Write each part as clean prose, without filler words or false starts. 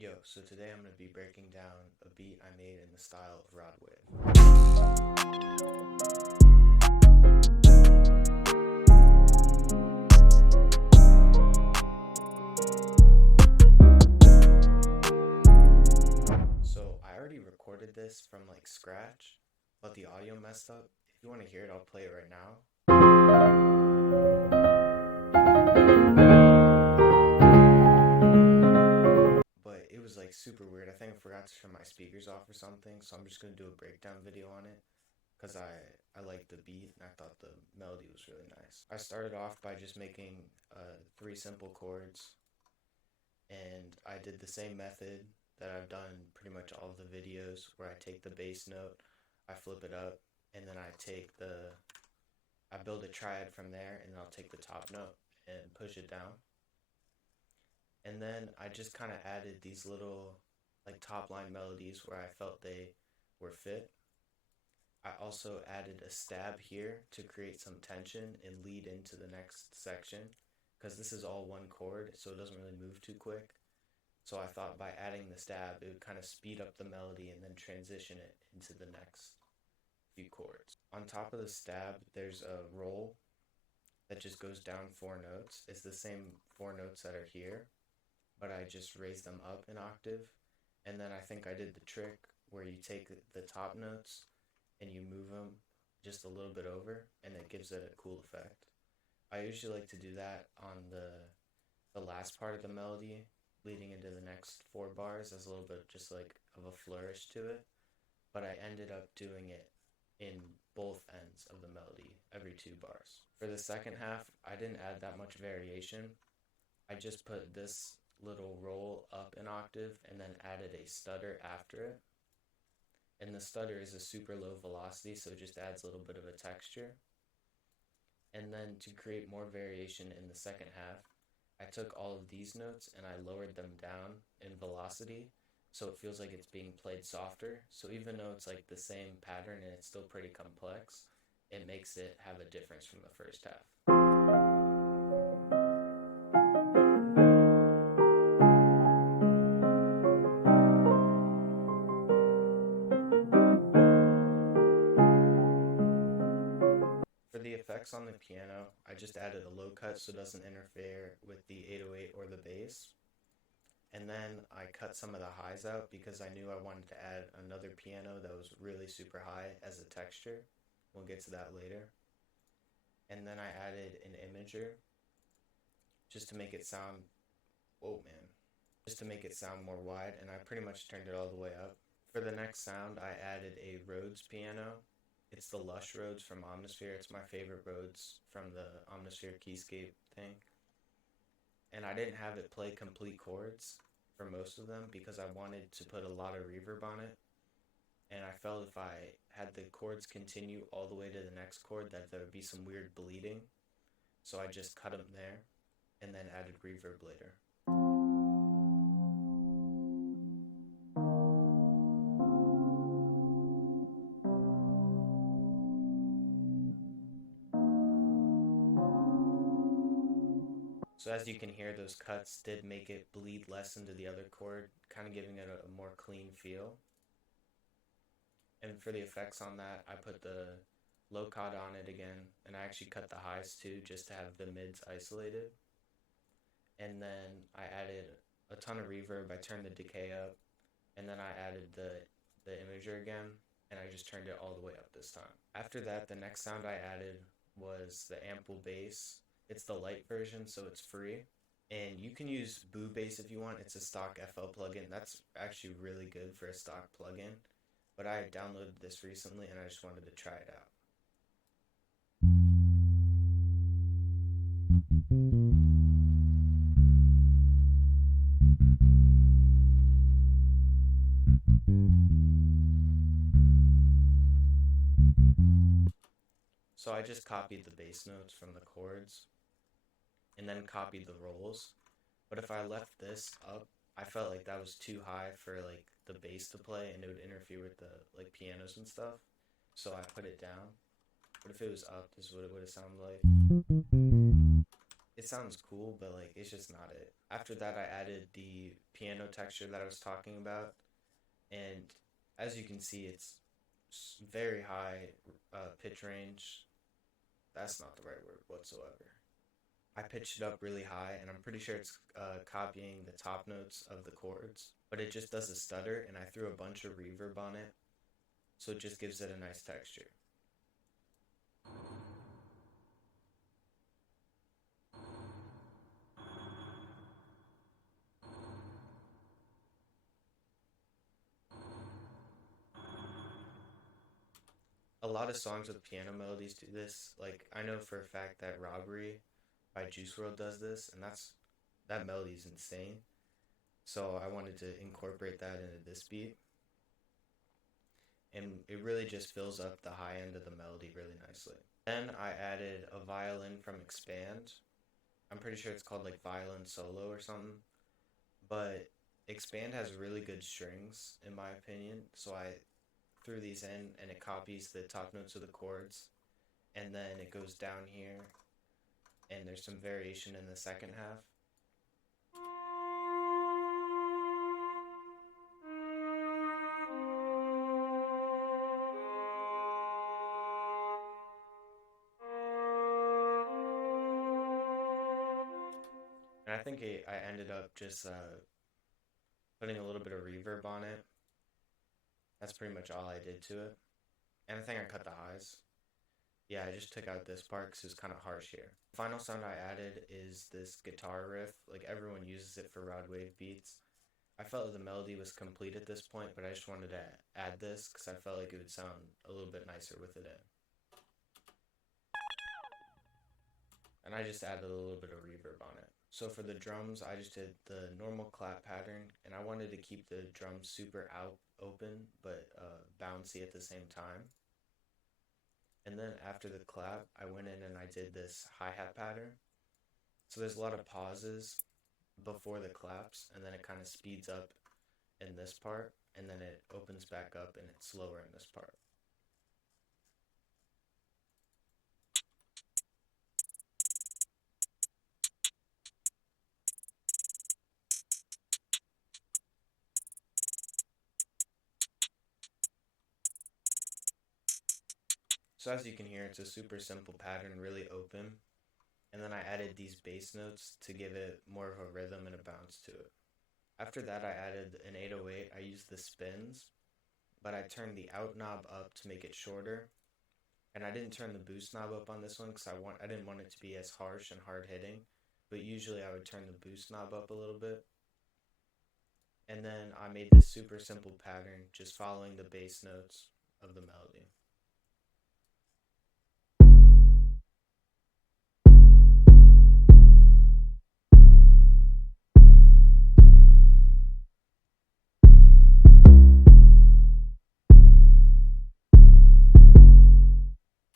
Yo, so today I'm going to be breaking down a beat I made in the style of rod wave. So I already recorded this from like scratch, but the audio messed up. If you want to hear it, I'll play it right now. But it was like super weird. I think I forgot to turn my speakers off or something, so I'm just going to do a breakdown video on it because I liked the beat and I thought the melody was really nice. I started off by just making 3 simple chords, and I did the same method that I've done pretty much all of the videos, where I take the bass note, I flip it up, and then I build a triad from there, and then I'll take the top note and push it down. And then I just kind of added these little like top line melodies where I felt they were fit. I also added a stab here to create some tension and lead into the next section, because this is all one chord, so it doesn't really move too quick. So I thought by adding the stab, it would kind of speed up the melody and then transition it into the next few chords. On top of the stab, there's a roll that just goes down 4 notes. It's the same 4 notes that are here, but I just raised them up an octave. And then I think I did the trick where you take the top notes and you move them just a little bit over, and it gives it a cool effect. I usually like to do that on the last part of the melody, leading into the next 4 bars, as a little bit just like of a flourish to it. But I ended up doing it in both ends of the melody, every 2 bars. For the second half, I didn't add that much variation. I just put this little roll up an octave and then added a stutter after it. And the stutter is a super low velocity, so it just adds a little bit of a texture. And then to create more variation in the second half, I took all of these notes and I lowered them down in velocity, so it feels like it's being played softer. So even though it's like the same pattern and it's still pretty complex, it makes it have a difference from the first half. For the effects on the piano, I just added a low cut so it doesn't interfere with the 808 or the bass. And then I cut some of the highs out because I knew I wanted to add another piano that was really super high as a texture. We'll get to that later. And then I added an imager just to make it sound, just to make it sound more wide, and I pretty much turned it all the way up. For the next sound, I added a Rhodes piano. It's the Lush Rhodes from Omnisphere. It's my favorite Rhodes from the Omnisphere Keyscape thing. And I didn't have it play complete chords for most of them because I wanted to put a lot of reverb on it. And I felt if I had the chords continue all the way to the next chord, that there would be some weird bleeding. So I just cut them there and then added reverb later. So as you can hear, those cuts did make it bleed less into the other chord, kind of giving it a more clean feel. And for the effects on that, I put the low cut on it again, and I actually cut the highs too, just to have the mids isolated. And then I added a ton of reverb. I turned the decay up, and then I added the imager again, and I just turned it all the way up this time. After that, the next sound I added was the ample bass. It's the light version, so it's free. And you can use Boo Bass if you want. It's a stock FL plugin. That's actually really good for a stock plugin. But I downloaded this recently and I just wanted to try it out. So I just copied the bass notes from the chords and then copied the rolls. But if I left this up, I felt like that was too high for like the bass to play, and it would interfere with the like pianos and stuff. So I put it down. But if it was up, this is what it would have sounded like. it sounds cool, but like it's just not it. After that, I added the piano texture that I was talking about, and as you can see, it's very high pitch range. That's not the right word whatsoever. I pitched it up really high, and I'm pretty sure it's copying the top notes of the chords, but it just does a stutter, and I threw a bunch of reverb on it, so it just gives it a nice texture. A lot of songs with piano melodies do this. Like I know for a fact that Robbery by Juice WRLD does this, and that melody is insane. So I wanted to incorporate that into this beat, and it really just fills up the high end of the melody really nicely. Then I added a violin from Expand. I'm pretty sure it's called like Violin Solo or something, but Expand has really good strings in my opinion. So I threw these in, and it copies the top notes of the chords, and then it goes down here, and there's some variation in the second half. And I think I ended up just putting a little bit of reverb on it. That's pretty much all I did to it. And I think I cut the highs. Yeah, I just took out this part because it was kind of harsh here. The final sound I added is this guitar riff. Like everyone uses it for rod wave beats. I felt like the melody was complete at this point, but I just wanted to add this because I felt like it would sound a little bit nicer with it in. And I just added a little bit of reverb on it. So for the drums, I just did the normal clap pattern, and I wanted to keep the drums super open, but bouncy at the same time. And then after the clap, I went in and I did this hi-hat pattern. So there's a lot of pauses before the claps, and then it kind of speeds up in this part, and then it opens back up and it's slower in this part. So as you can hear, it's a super simple pattern, really open. And then I added these bass notes to give it more of a rhythm and a bounce to it. After that, I added an 808. I used the spins, but I turned the out knob up to make it shorter. And I didn't turn the boost knob up on this one because I didn't want it to be as harsh and hard hitting. But usually I would turn the boost knob up a little bit. And then I made this super simple pattern just following the bass notes of the melody.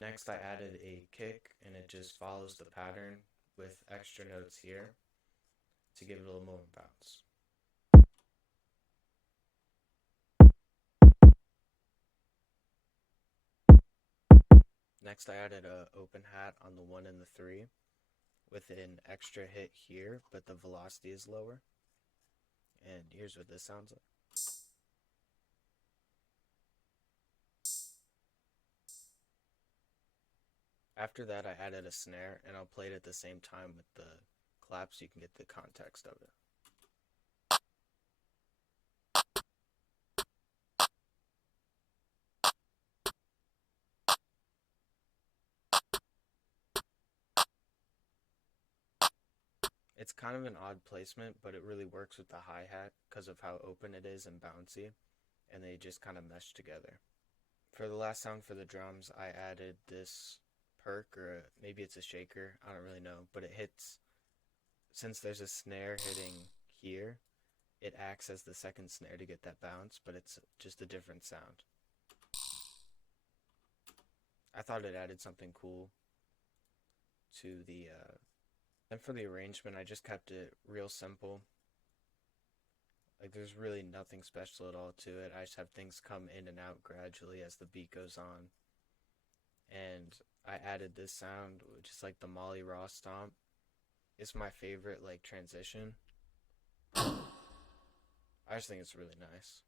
Next, I added a kick, and it just follows the pattern with extra notes here to give it a little more bounce. Next, I added a open hat on the 1 and the 3 with an extra hit here, but the velocity is lower. And here's what this sounds like. After that, I added a snare, and I'll play it at the same time with the clap so you can get the context of it. It's kind of an odd placement, but it really works with the hi-hat because of how open it is and bouncy, and they just kind of mesh together. For the last sound for the drums, I added this perk, or maybe it's a shaker, I don't really know, but it hits, since there's a snare hitting here, it acts as the second snare to get that bounce, but it's just a different sound. I thought it added something cool to the, then for the arrangement, I just kept it real simple. Like there's really nothing special at all to it. I just have things come in and out gradually as the beat goes on. And I added this sound, which is like the Molly Raw stomp. it's my favorite like transition. I just think it's really nice.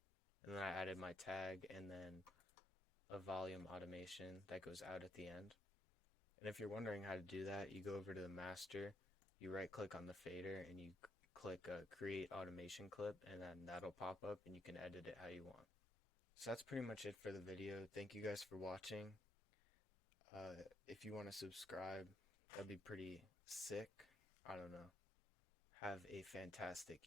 And then I added my tag and then a volume automation that goes out at the end. And if you're wondering how to do that, you go over to the master, you right click on the fader, and you click create automation clip, and then that'll pop up and you can edit it how you want. So that's pretty much it for the video. Thank you guys for watching. If you want to subscribe, that'd be pretty sick. I don't know. Have a fantastic